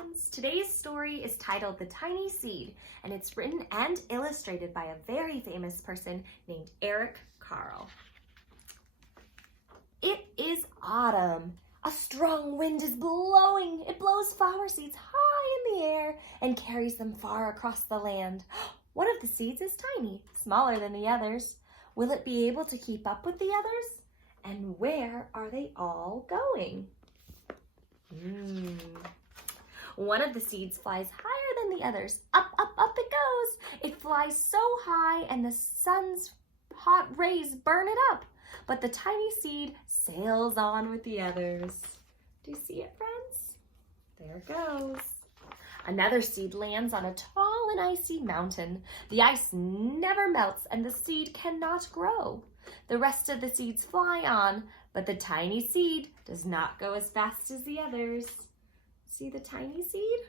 friends! Today's story is titled The Tiny Seed, and it's written and illustrated by a very famous person named Eric Carle. It is autumn. A strong wind is blowing. It blows flower seeds high in the air and carries them far across the land. One of the seeds is tiny, smaller than the others. Will it be able to keep up with the others? And where are they all going? One of the seeds flies higher than the others. Up, up, up it goes. It flies so high and the sun's hot rays burn it up. But the tiny seed sails on with the others. Do you see it, friends? There it goes. Another seed lands on a tall and icy mountain. The ice never melts and the seed cannot grow. The rest of the seeds fly on, but the tiny seed does not go as fast as the others. See the tiny seed?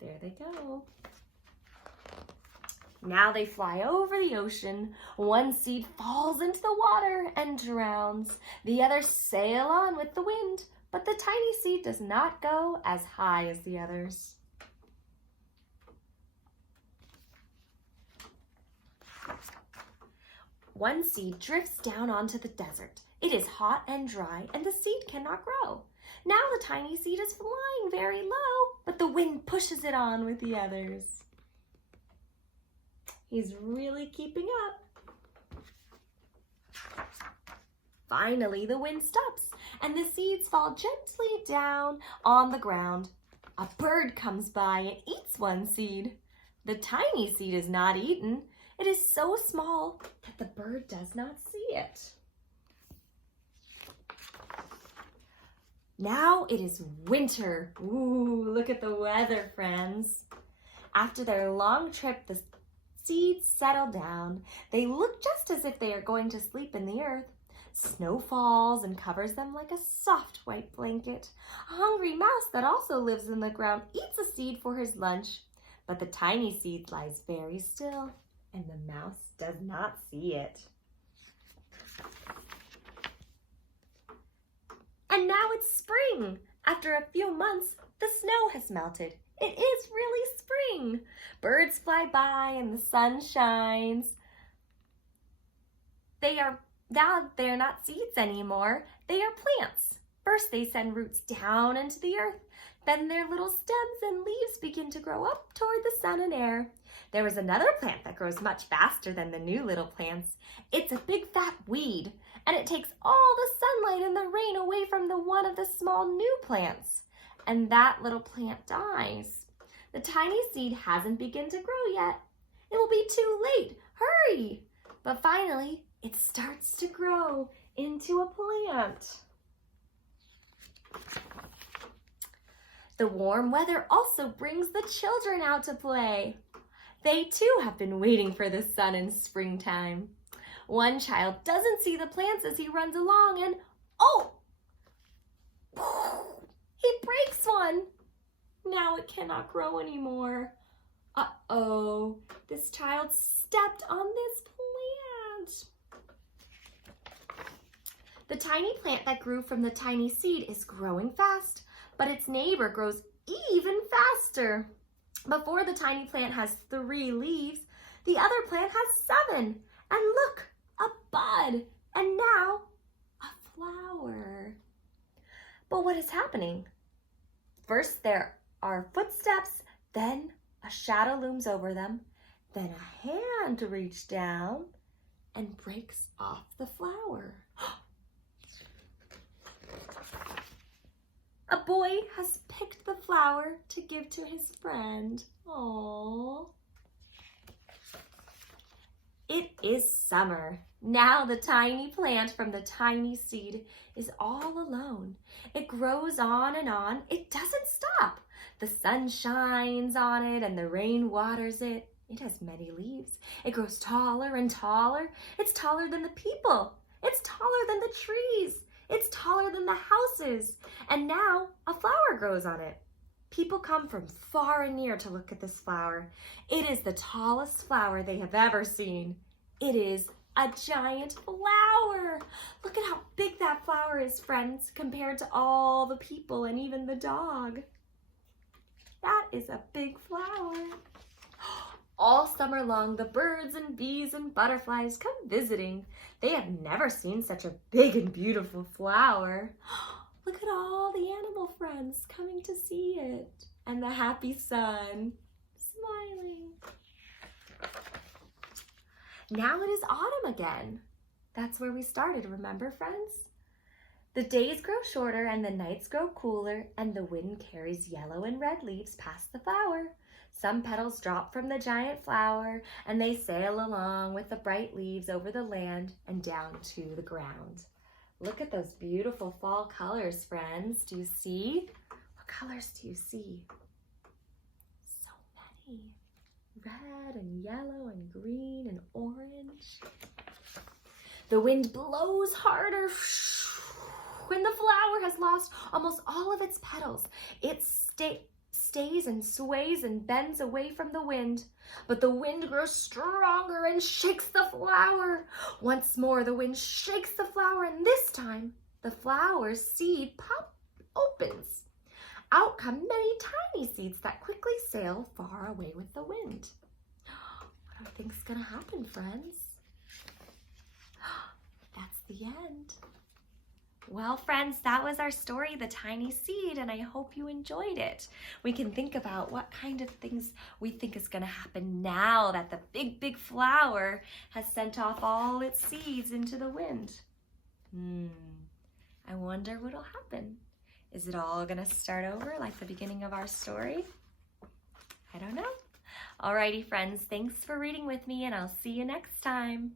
There they go. Now they fly over the ocean. One seed falls into the water and drowns. The others sail on with the wind, but the tiny seed does not go as high as the others. One seed drifts down onto the desert. It is hot and dry, and the seed cannot grow. Now the tiny seed is flying very low, but the wind pushes it on with the others. He's really keeping up. Finally, the wind stops, and the seeds fall gently down on the ground. A bird comes by and eats one seed. The tiny seed is not eaten. It is so small that the bird does not see it. Now it is winter. Ooh, look at the weather, friends. After their long trip, the seeds settle down. They look just as if they are going to sleep in the earth. Snow falls and covers them like a soft white blanket. A hungry mouse that also lives in the ground eats a seed for his lunch, but the tiny seed lies very still, and the mouse does not see it. And now it's spring. After a few months, the snow has melted. It is really spring. Birds fly by and the sun shines. They're not seeds anymore. They are plants. First, they send roots down into the earth. Then their little stems and leaves begin to grow up toward the sun and air. There is another plant that grows much faster than the new little plants. It's a big fat weed, and it takes all the sunlight and the rain away from the one of the small new plants. And that little plant dies. The tiny seed hasn't begun to grow yet. It will be too late. Hurry! But finally, it starts to grow into a plant. The warm weather also brings the children out to play. They too have been waiting for the sun in springtime. One child doesn't see the plants as he runs along and, oh! He breaks one. Now it cannot grow anymore. Uh-oh, this child stepped on this plant. The tiny plant that grew from the tiny seed is growing fast, but its neighbor grows even faster. Before the tiny plant has 3 leaves, the other plant has 7. And look, a bud, and now a flower. But what is happening? First there are footsteps, then a shadow looms over them, then a hand reaches down and breaks off the flower. A boy has picked the flower to give to his friend. Aww. It is summer. Now the tiny plant from the tiny seed is all alone. It grows on and on. It doesn't stop. The sun shines on it and the rain waters it. It has many leaves. It grows taller and taller. It's taller than the people. It's taller than the trees. It's taller than the houses. And now a flower grows on it. People come from far and near to look at this flower. It is the tallest flower they have ever seen. It is a giant flower. Look at how big that flower is, friends, compared to all the people and even the dog. is a big flower. All summer long, the birds and bees and butterflies come visiting. They have never seen such a big and beautiful flower. Look at all the animal friends coming to see it. And the happy sun, smiling. Now it is autumn again. That's where we started, remember, friends? The days grow shorter and the nights grow cooler, and the wind carries yellow and red leaves past the flower. Some petals drop from the giant flower, and they sail along with the bright leaves over the land and down to the ground. Look at those beautiful fall colors, friends. Do you see? What colors do you see? So many. Red and yellow and green and orange. The wind blows harder. When the flower has lost almost all of its petals, it stays and sways and bends away from the wind. But the wind grows stronger and shakes the flower. Once more, the wind shakes the flower, and this time, the flower's seed opens. Out come many tiny seeds that quickly sail far away with the wind. What do you think's gonna happen, friends? That's the end. Well, friends, that was our story, The Tiny Seed, and I hope you enjoyed it. We can think about what kind of things we think is going to happen now that the big, big flower has sent off all its seeds into the wind. I wonder what'll happen. Is it all going to start over like the beginning of our story? I don't know. Alrighty, friends, thanks for reading with me, and I'll see you next time.